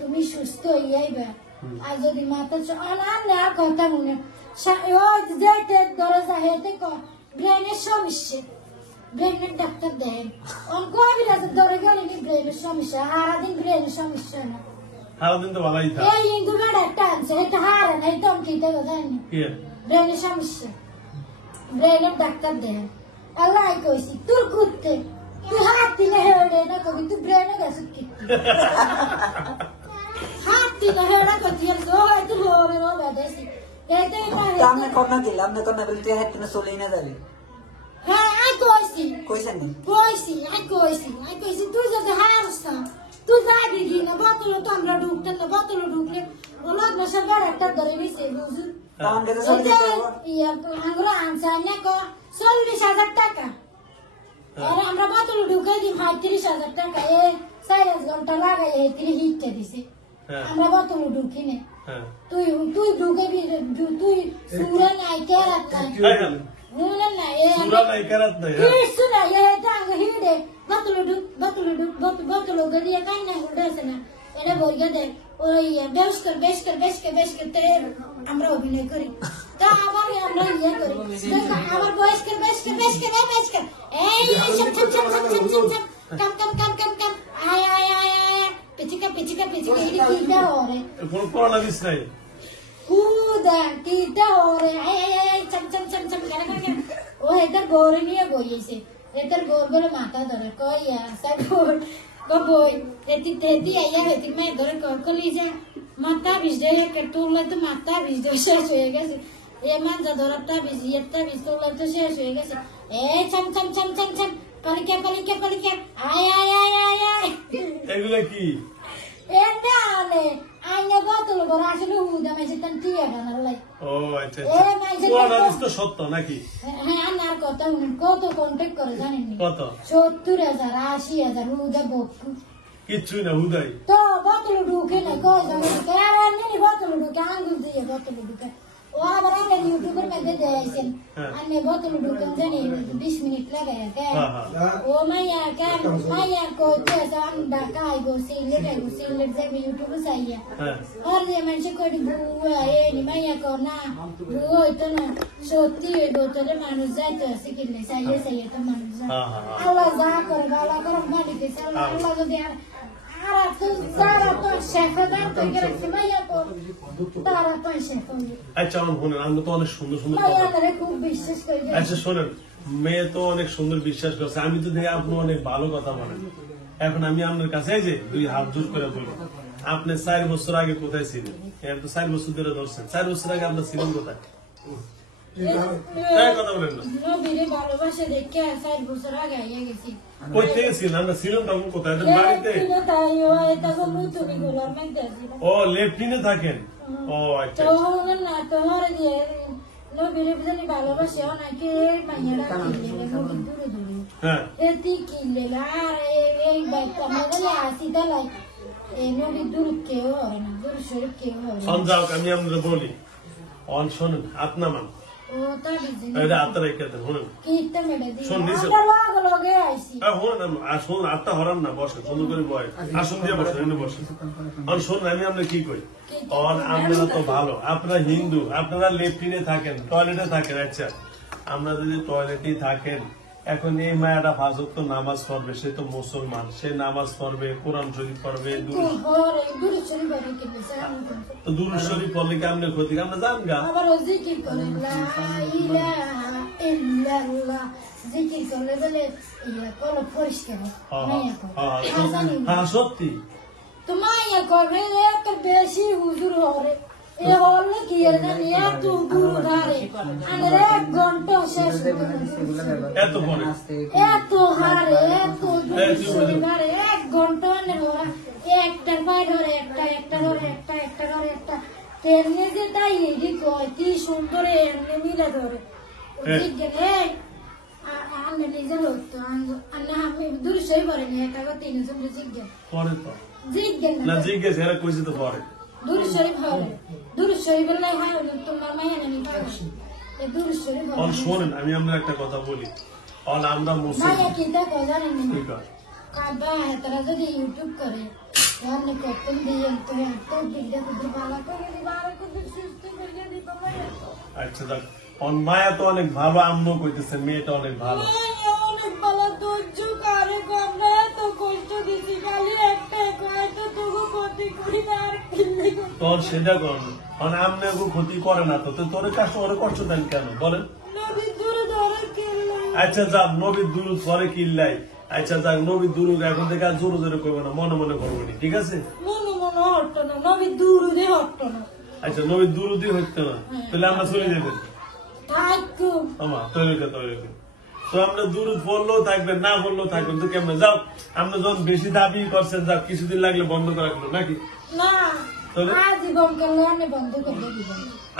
তুমি সুস্থ হইয়াইবা আর যদি মাথা আর কথা মনে যে দরজা হেঁটে ব্রেনের সমস্যা ব্রেনের ডাক্তার দেন অঙ্ক ধরে গেলে ব্রেনের সমস্যা সারাদিন ব্রেনের সমস্যা না সারাদিন তো ভালোই থাকে এই ইন্দুগাড় একটা আনছে এটা হারে না এটা অঙ্কিতে জানি ব্রেনের সমস্যা ব্রেনের ডাক্তার দেন আল্লাহ কইছি তোর কুত্তে তুই হাত দিনে হেড়ে না কবি তুই ব্রেনে গেছিস কি হাত দিনে হেড়া করছি তুই লোভে লোভে দেশি আপনি কন্যা দিলে আপনি কন্যা বলে তুই হাত চলেই না যাবি হ্যাঁ আই কইছি কইছেন নি আই কইছি তুই যদি হারস তুই যাবি কি না বোতল তো আমরা ঢুকতে না বোতল ঢুকলে ওলা নশা গাড় একটা ধরে নিছে বুঝুন তখন কেটে চলে যেতে হবে ইয়া আঙ্গুরা আনসা না কো 40,000 টাকা আর আমরা বোতল ঢুকাই দিই 35,000 টাকা এ 4 ঘন্টা লাগাই এই হিটটা দিছে আমরা বোতল ঢুকি না তুই ঢুকাবি তুই সুরা নাই কেরাত নাই নুন নাই এ সুরা নাই কেরাত নাই কিছু না এ টাঙ্গ হিডে বোতল গড়িয়ে কাই না উড়েছে না এটা বইগে দে ওই বেশ কর তেরে আমরা অভিনয় করি তা আবার আমরা ইয়ে করি আবার বেশ কর এই কাম আয় পিচিকা এটা কিটা হরে কোন করোনা দিস নাই কুদা কিটা হরে আয় চম করে ও এটার গোরে নিয়ে বইছে এটার গোর বলে মাথা ধরে কইয়া সাইবোর বই তেতি আইয়া হেতি মে ধরে কলি যে মাথা ভিজে কে তুললে তো মাথা ভিজে শেষ হয়ে গেছে এ মাথা ধরটা ভিজিয়েটা ভিজলে তো শেষ হয়ে গেছে এ চম কলিকা আয় এগুলা কি এটা আনে আইনা বোতল ভরা আসলে হুদা মাইছে তান টিয়া গানার লাই ও আচ্ছা করোনা দিস তো সত্য নাকি হ্যাঁ আনার কথা কত কন্টাক্ট করে জানেন নি কত 70,000 80,000 হুদা বকু কিছুই না হুদাই তো বোতল ঢুকে না কই জানেন কারা নি বোতল ঢুকে আঙ্গুল দিয়ে বোতল ঢুকে ও আবার আমরা ইউটিউবের মধ্যে দেখাইছেন আমি বোতল ঢুকান জানি 20 মিনিট লাগে ও মাইয়া কইতে আমি ঢাকা আইগো সিলেট যাবে ইউটিউবে চাইয়া আর যে মানুষ কই বুয়া এ নি মাইয়া কর না বুয়া হইতো না সত্যি ওই বোতলে মানুষ যাইতে আছে কিনে চাইয়া তো মানুষ যায় আল্লাহ যা করে ভালো করে মালিকে আল্লাহ যদি আচ্ছা আমরা তো অনেক সুন্দর আচ্ছা শোনেন মেয়ে তো অনেক সুন্দর বিশ্বাস করছে আমি তো দেখি আপনি অনেক ভালো কথা বলেন এখন আমি আপনার কাছে যে 2 হাত জোর করে বলি আপনি 4 বছর আগে কোথায় ছিলেন এর তো 4 বছর ধরে ধরছেন 4 বছর আগে আপনার ছিলেন কোথায় কথা বলেন না ভালোবাসে দেখে 4 বছর আগে আইয়া গেছি কই থেকে ছিলেন আমরা ছিলাম তখন কোথায় বাড়িতে ও লেফটিনে থাকেন ও আচ্ছা না তোমার দিয়ে নবীরে বিজানি ভালোবাসে অনেকে মাইয়ারা কিনলে দূরে দূরে হ্যাঁ এতি কিনলে আর এই বাইকটা মনে আসি দালাই এই নবী দূর কেউ হয় না দূর শরীর কেউ হয় না সঞ্জাও আমি আপনাদের বলি অন শোনেন আপনার মান ও তা বিজানি এটা আপনারা কেটে শুনেন কিটা মেডে দি শোন নিছে আমরা লগে আইছি শুনেন আসুন আত্মা হরান না বসে সুন্দর করে বয় আসুন দিয়ে বসে এনে বসে আর শোন আমি আমরা কি কই আর আপনারা তো ভালো আপনারা হিন্দু আপনারা লেফটিনে থাকেন টয়লেটে থাকেন আচ্ছা আমরা যদি টয়লেটেই থাকেন এখন এই মায়াটা ফাজত তো নামাজ পড়বে সে তো মুসলমান সে নামাজ পড়বে কোরআন শরীফ পড়বে তো দুরূদ শরীফ পড়লে কি আপনার ক্ষতি আমরা জান গা আবার জিকির করে লা ইলাহা ইল্লাল্লাহ জিকির করে বলে ইয়া কলব পরিষ্কার হ্যাঁ সত্যি তো মাইয়া করে একটা বেশি হুজুর হরে এ হলে কি এর জানি এত গুরু ধারে আর 1 ঘন্টা শেষ এত পরে এত হারে এত গুরু ধারে 1 ঘন্টা নে ওরা একটা পায় ধরে একটা ধরে একটা ধরে একটা তেমনি যে তাই এই কয় কি সুন্দর এমনি মিলে ধরে ঠিক গেলে আমি নিজে হতো আমি দূর সই পরে নি একটা কথা তিনজন জিজ্ঞেস পরে তো জিজ্ঞেস না জিজ্ঞেস এরা কইছে তো পরে দূর শরীফ হয় দূর শরীফ বললে হয় তোমার মাইয়া নানি পাগল এই দূর শরীফ হয় অন শোনেন আমি আমরা একটা কথা বলি অন আমরা মুসলিম মাইয়া কিটা কয় জানেন ঠিক আছে কাবা তারা যদি ইউটিউব করে Yarın kapım diyeyim to yaptı bilde kudur bala kudur সুস্থ করে দিত মায়া আচ্ছা দেখ মায়া তো অনেক ভালো, আম্মু কইতেছে মেয়েটা অনেক ভালো। অনেক ভালো ধৈর্য কারে আমরা তো কষ্ট দিছি খালি একটা কয়টা তবু ক্ষতি করি না আর কিল্লে তোর সেটা কর, আমনে ক্ষতি করে না তো তোর কাছে ওরে কষ্ট দেন কেন বলেন? নবী দূরে ধরে কিল্লে আচ্ছা যাক নবীর দুরুদ পরে কিল্লাই, আচ্ছা যাক নবীর দুরুদ এখন থেকে আর জোরে জোরে করবো না, মনে মনে করবো নি, ঠিক আছে? মনে মনে হটতো না নবী দূরে হটতো না। আচ্ছা নবীর দুরুদই হইতো না, তাহলে আমরা চলে যাবেন থাকতো আমার তৈরি তো আমরা দুরুদ পড়লেও থাকবেন না পড়লেও থাকবেন তো কেমন যাও। আমরা যখন বেশি দাবি করছেন যাও, কিছুদিন লাগলে বন্ধ করে রাখলো নাকি? না তাহলে? আজীবন কালে বন্ধ করে দিব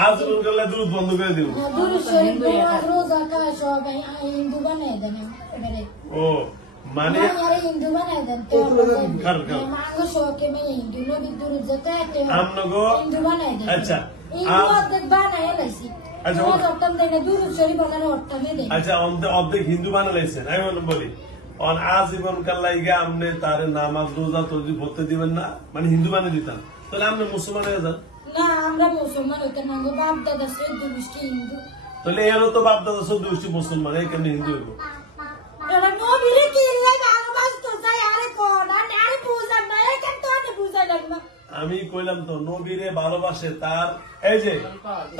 আজ করলে দুরুদ বন্ধ করে দিব। দূর শরীফ রোজা কা সব হিন্দু বানাই দেন এবারে ও মানে আরে হিন্দু বানাই দেন তো মাঙ্গো শোকে মে হিন্দু নবী দূর যেতে আমনগো হিন্দু বানাই দেন। আচ্ছা হিন্দু অর্ধেক বানাই লাইছি আচ্ছা, রোজ অর্ধেক দেন দূর শরীফ বানানো অর্ধেক দেন। আচ্ছা অর্ধেক হিন্দু বানাইছেন, আমি বলি আজীবন কাল্লাইগা আমনে তার নামাজ রোজা তজি পড়তে দিবেন না, মানে হিন্দু বানিয়ে দিতাম, তাহলে আপনি মুসলমান হয়ে যান। না আমরা মুসলমান হইতে মাঙ্গো বাপ দাদা সে দুষ্টি হিন্দু তাহলে এরও তো বাপ দাদা সব দুষ্টি মুসলমান, এই কেমনি হিন্দু হইব? এরা নবীরে কি লাগে ভালোবাসতো তাই আরে কোন আরে পূজা না কেন তো আরে পূজা লাগবে। আমি কইলাম তো নবীরে ভালোবাসে, তার এই যে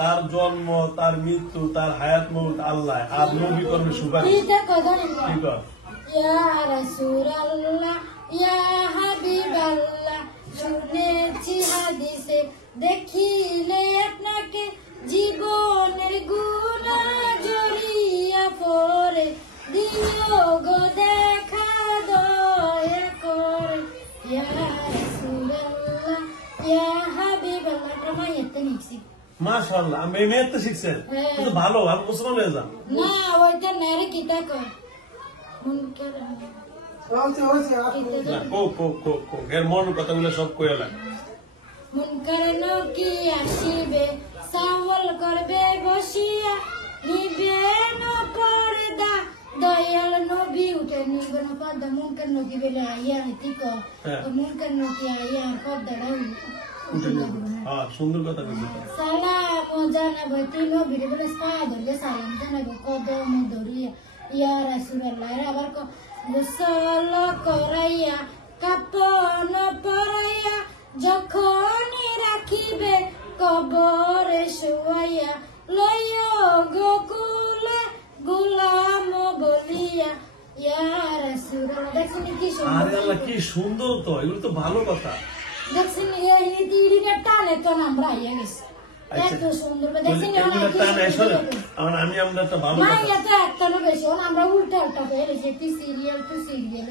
তার জন্ম তার মৃত্যু তার হায়াত মৌত আল্লাহ, আর নবী করবে সুপারিশ। এটা কথা নেই ঠিক আছে? ইয়া রাসূলুল্লাহ ইয়া হাবিবাল্লাহ শুনেছি হাদিসে দেখিলে আপনাকে জীবনের গুনাহ জড়িয়ে পড়ে দিও গো দেখা দয়া করে ইয়া রাসূলুল্লাহ ইয়া হাবিবাল্লাহ প্রমাইতে নিছি। মাশাআল্লাহ, আমি মেয়ে তো শিখছেন, কিন্তু ভালো, আমি মুসলমান হয়ে যান। না ওইটা নেরে কিতা কয় মুনকার না কো এর মন কথাগুলো সব কইয়া লাগে। মুনকার নকি আসিবে সাওয়াল করবে বসিয়া নিবে না পর্দা দয়াল নবী উঠে নিবে না পর্দা মুনকার নকি বলে আইয়া হেতিক মুনকার নকি আইয়া পর্দা হ্যাঁ সুন্দর কথা বলছেন। সালাম জানাবো তুই নবীর বলে পায়ে ধরলে সালাম জানাবো কদম ধরিয়া ইয়া রাসূলুল্লাহ আবার গোসল করাইয়া কাপন পরাইয়া যখন রাখিবে কবরে শুয়াইয়া লইয়া গোকুলে গোলাম বলিয়া ইয়া রাসূলুল্লাহ। দেখছেন কি সুন্দর, আরে আল্লাহ কি সুন্দর, তো এগুলো তো ভালো কথা। দেখছেন এই দিদিকে টানে তো আমরা আইয়া গেছি এত সুন্দর দেখছেন আমি আমরা একটা ভালো আমরা উল্টা উল্টা সিরিয়াল টু সিরিয়াল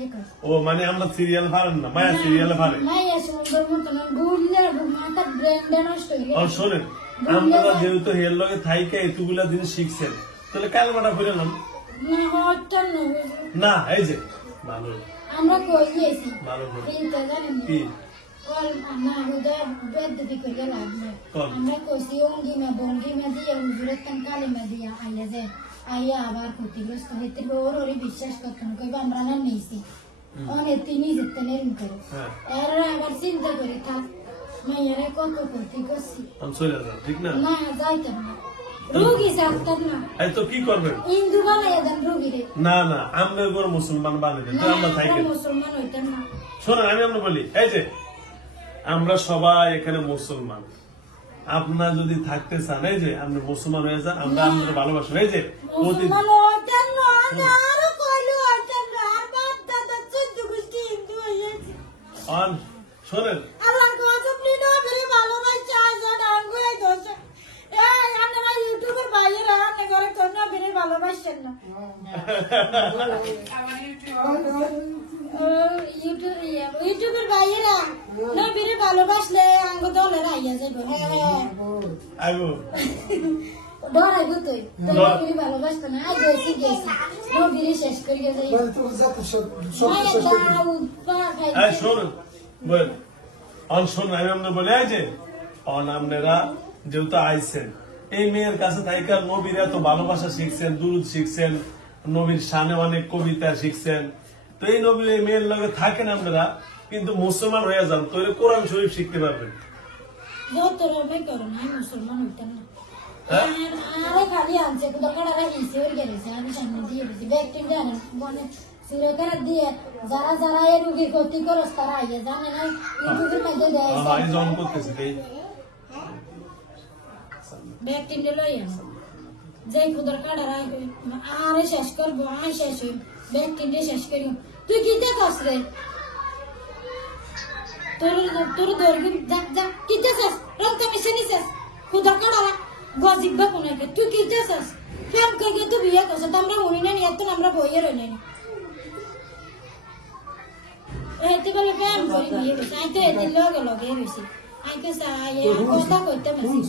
ও মানে আমরা সিরিয়াল পারেন না, মায়া সিরিয়ালে পারে মায়া সুন্দর মতন বুঝলে মাথার ব্রেনটা নষ্ট হয়ে গেছে। শোনেন আমরা যেহেতু হের লগে থাইকে এতগুলা জিনিস শিখছেন, তাহলে কালমাটা ফিরেলাম না হঠাৎ না। এই যে ভালো আমরা কই গেছি ভালো চিন্তা জানেন কি না হুদার বেদবি করে লাভ নাই। আমরা কইছি অঙ্গিমা বঙ্গিমা দিয়ে হুজুরের তান কালিমা দিয়া আইয়া যে আইয়া আবার ক্ষতিগ্রস্ত হইতে ওর ওরে বিশ্বাস করতাম কইবা আমরা না নিয়েছি অনেক তিনি যেতেন এরম করে এরা আবার চিন্তা করে থাক মাইয়ারে কত ক্ষতি করছি ঠিক না না যাইতাম না রোগী থাকতাম না। এই তো কি করবেন হিন্দু বানাইয়া দেন রোগীরে না না আমরা এবার মুসলমান বানিয়ে দেন, আমরা থাকি মুসলমান হইতাম না। শোনেন আমি আমরা বলি এই যে আমরা সবাই এখানে মুসলমান, আপনার যদি থাকতে চান এই যে আপনি মুসলমান হয়ে যান, আমরা আপনাদের ভালোবাসি। এই যে শোনেন ভালোবাসেন না ইউটিউবের বাইরা নবীরে ভালোবাসলে আঙ্গ দলের আইয়া যাইব। ডরাইব তুই নবীরে ভালোবাসতো না আই গেছি গেছি নবীরে শেষ করে গেছে। শোনেন আমি আপনার বলে যে আপনারা যেহেতু আইছেন এই মেয়ের কাছে থাইকা নবীর এত ভালোবাসা শিখছেন, দুরুদ শিখছেন, নবীর শানে অনেক কবিতা শিখছেন, তো এই নবীর এই মেয়ের লগে থাকেন আপনারা, কিন্তু মুসলমান হয়ে যান তাহলে কোরআন শরীফ শিখতে পারবেন। যত রকমের করো না মুসলমান হইতাম না হ্যাঁ? আরে খালি আনছে কোথাও কারা হিসে ওর গেছে আমি সামনে দিয়ে বেশি ব্যক্তি জানেন মনে সুরকার দিয়ে যারা যারা এই রোগীর ক্ষতি করস তারা আইয়ে জানে না ইউটিউবের মধ্যে দেয় ভাই জন করতেছে তাই ব্যক্তি লই যে খুদর কাটারা আরে শেষ করবো আই শেষ হই ব্যক্তি শেষ করি তুই কি দেখস রে তোর দর্গি যা যা কি দেখস রক্ত মিশে নিছিস খুদর কাটারা গজিবা কোনাকে তুই কি দেখস ফেম কে তুই বিয়ে করছ তোমরা উনি না নিয়ে তো আমরা বইয়ে রই নাই এতে বলে ফেম করি বিয়ে করছ আই তো এতে লগে লগে রইছি আই তো সাই কথা কইতে মেসি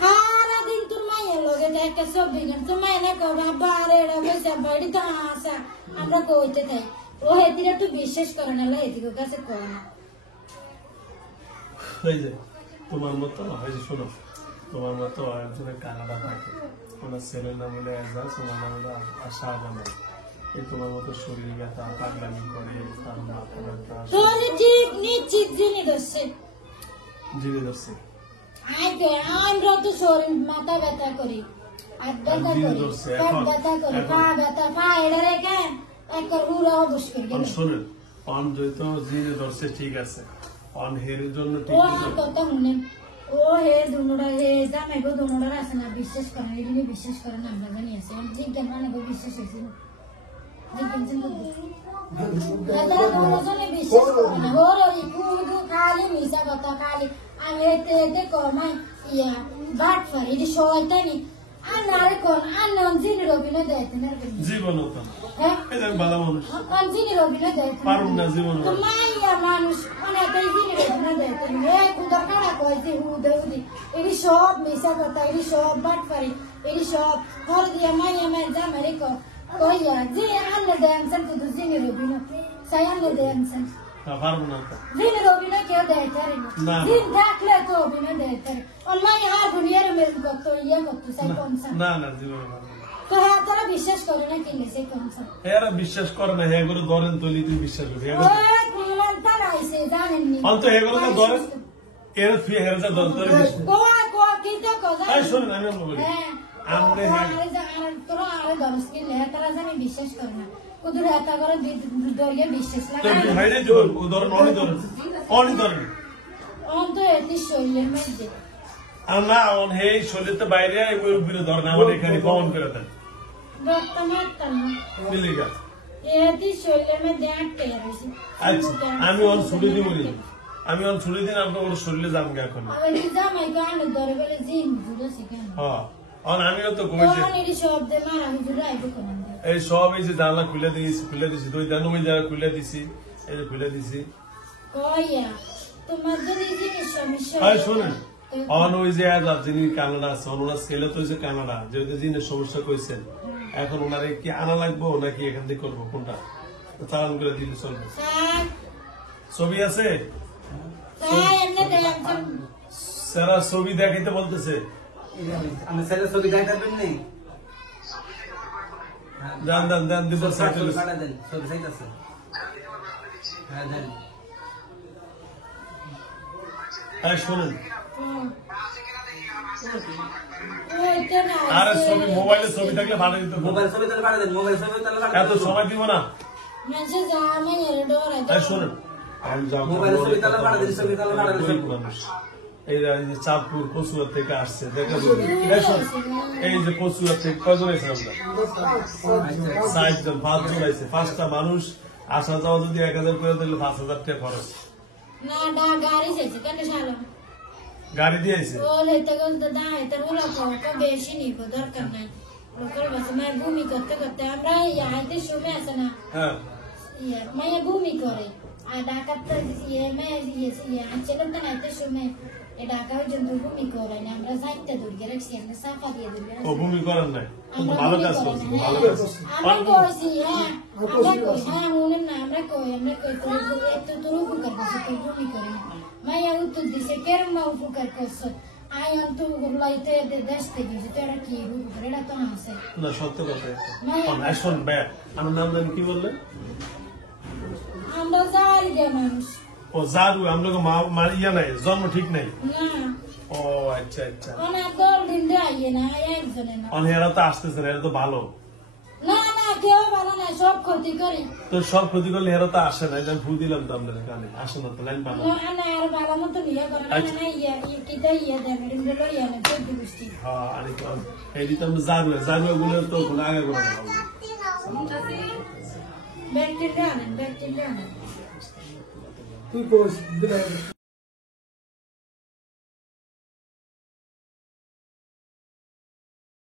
সারা দিন তোর মায়ের লগে দেখে সব দিন তোর মায়ের না কবা বারে এরা বসে বাড়ি তো আসা আমরা কইতে থাই ও হেতিরা তুই বিশ্বাস করে না এদিকে কাছে কর না এই যে তোমার মতো হয় যে শোনো তোমার মতো একজনের কানাডা থাকে ওনার ছেলের নাম হলো এজাজ ওনার নাম হলো আশা বানা এই তোমার মতো শরীর ব্যথা পাগলামি করে তার মাথা ব্যথা তোর ঠিক নিশ্চিত জিনিস হচ্ছে জিনে ধরছে আমরা তো শরীর মাথা ব্যথা করি আর ব্যথা করি পেট ব্যথা করি পা ব্যথা পা এটা রেখে একবার উড়া অবশ করি শোনেন পান যেহেতু জিনে ধরছে ঠিক আছে পান হেরের জন্য ঠিক ও আছে কথা শুনেন ও হে দুনোটা হে জামাই গো দুনোটা আছে না বিশ্বাস করেন এগুলি বিশ্বাস করেন আমরা জানি আছে জিজ্ঞান মানে গো বিশ্বাস হয়েছে না জিজ্ঞান চিন্তা তারা দুজনে বিশ্বাস করে না ওর ওই কুদু খালি মিশা কথা খালি আমি এতে এতে কমাই ইয়া বাট ফার এটি শয়তানি আর নারে কোন আর নঞ্জিনী রবিনা দেয়তে না জীবন হতো হ্যাঁ এই যে ভালো মানুষ নঞ্জিনী রবিনা দেয়তে পারুন না জীবন তো মাইয়া মানুষ অনেকটাই জিনি রবিনা দেয়তে এ কুদা কারা কইছে হুদে হুদি এটি সব মিশা কথা এটি সব বাট ফারি এটি সব হর দিয়া মাইয়া মাই জামারে কইয়া যে আন্না দেনছেন তো জিনি রবিনা সায়ান্না দেনছেন পারবো না তো জিনি রবিনা কেউ দেয়তে না। দিন থাকলে তো রবিনা দেয়তে অনলাইন আর দুনিয়ার মেল কত ইয়া কত সাই কোনসা না না জীবন পারবো না। তো হ্যাঁ তারা বিশ্বাস করে না কি সে কোনসা এরা বিশ্বাস করে না এগুলো ধরেন তৈরি তুই বিশ্বাস করি ওই কুমান তারা আইছে জানেননি অন্ত এগুলো তো ধরেন এর ফি হেরজা ধরেন তৈরি বিশ্বাস কোয়া কোয়া কি তো কথা এই শোনেন আমি আপনাকে বলি হ্যাঁ আমনে আরে জানেন তোরা আরে দরস কি লে তারা জানি বিশ্বাস করে না কুদুর একা করে দরিয়া বিশ্বাস তো লাগে ভাইরে তো ও ধরেন অনি ধরেন অন্ত এতি শরীরের মধ্যে আর না অন হে শরীরতে বাইরে ওই উপরে ধরেন আমার এখানে কমন করে দেন রক্ত মারতাম না মিলিগা এতি শরীরের মধ্যে আটকে রয়েছে আচ্ছা আমি অন ছুটি দিব নি আমি অন ছুটি দিন আপনার ওর শরীরে যাম গে এখন ওই জামাই গানে ধরে বলে জিন জুড়ে শিখান হ্যাঁ অন আমিও তো কইছি কোন শব্দে মারা হুজুরা আইবো কোন এই সব এই যে জানলা খুলে দিছি দুই দানুমি জায়গা খুলে দিছি এই যে খুলে দিছি কইয়া তোমার যদি জিনিস সমস্যা এই শুনেন অন ওই যে আজ যিনি কানাডা আছে ওনার ছেলে তো যে কানাডা যেহেতু যিনি সমস্যা কইছেন এখন ওনারে কি আনা লাগবো নাকি এখান থেকে করবো কোনটা চালান করে দিলে চলবে স্যার ছবি আছে স্যার এমনি দেখেন সারা ছবি দেখাইতে বলতেছে আমি ছেলে ছবি দেখাবেন নেই দেন দিব সাইকেল দেন ছবি চাইতেছে হ্যাঁ দেন এই শুনেন ওইটা না আরে ছবি মোবাইলে ছবি থাকলে ভালো দিত মোবাইল ছবি তাহলে পাঠিয়ে দেন মোবাইল ছবি তাহলে এত সময় দিব না মেসেজ আমি এর ডোর এই শুনেন আমি যাও মোবাইল ছবি তাহলে পাঠিয়ে দেন ছবি তাহলে পাঠিয়ে দেন মানুষ এই যে চাঁদপুর কচুয়া থেকে আসছে দেখা এই যে কচুয়া থেকে কজন আছে আমরা 60 জন 5 জন আছে 5টা মানুষ আসা যাওয়া যদি 1000 করে দিলে 5000 টাকা খরচ না গাড়ি যাইছে কেন শালো গাড়ি দিয়েছে ওলে তো গন্দ দাই তো ওলা তো বেশি নিব দরকার নাই লোকাল বাসে মায়ের ভূমি করতে করতে আমরা আইতে সময় আছে না হ্যাঁ ইয়া মায়ের ভূমি করে আর ডাকাতটা ইয়ে মেয়ে ইয়ে আনছিলাম তো নাইতে সময় এ ঢাকা পর্যন্ত ভূমি করে না আমরা যাইতে দূর গেলে সেখানে সাফা দিয়ে দিবে ও ভূমি করেন নাই কিন্তু ভালো কাজ করছে ভালো কাজ আমরা কইছি হ্যাঁ আমরা কই হ্যাঁ মনে না আমরা কই তোর এত তোর উপকার করছে তুই ভূমি করে না মায়া উত্তর দিছে কেরম না উপকার করছ আই অন্ত লাইতে দেশ থেকে যে তোরা কি উপকার এটা তো আছে না সত্য কথা এখন শোন বে আমার নাম জানি কি বললেন আমরা যাই বাড়ি দেওয়া মানুষ ও জারু আমরা ইয়া নাই জন্ম ঠিক নাই না ও আচ্ছা আচ্ছা অনেক দল দিন আইয়ে না একজনে না এরা তো আসতেছে না, এরা তো ভালো। না না কেউ ভালো না সব ক্ষতি করে তো সব ক্ষতি করলে এরা তো আসে না, আমি ফু দিলাম তো আপনাদের কানে, আসে না তো লাইন পাবো। না না আর ভালো মতো ইয়ে করে না না ইয়া কিটা ইয়ে দেন রিমডলো ইয়া না তো বুঝছি হ্যাঁ আরে তো এই দিতে আমরা জারু গুলো তো কোনো আগে করে না ব্যাকটেরিয়া আনেন তুই বস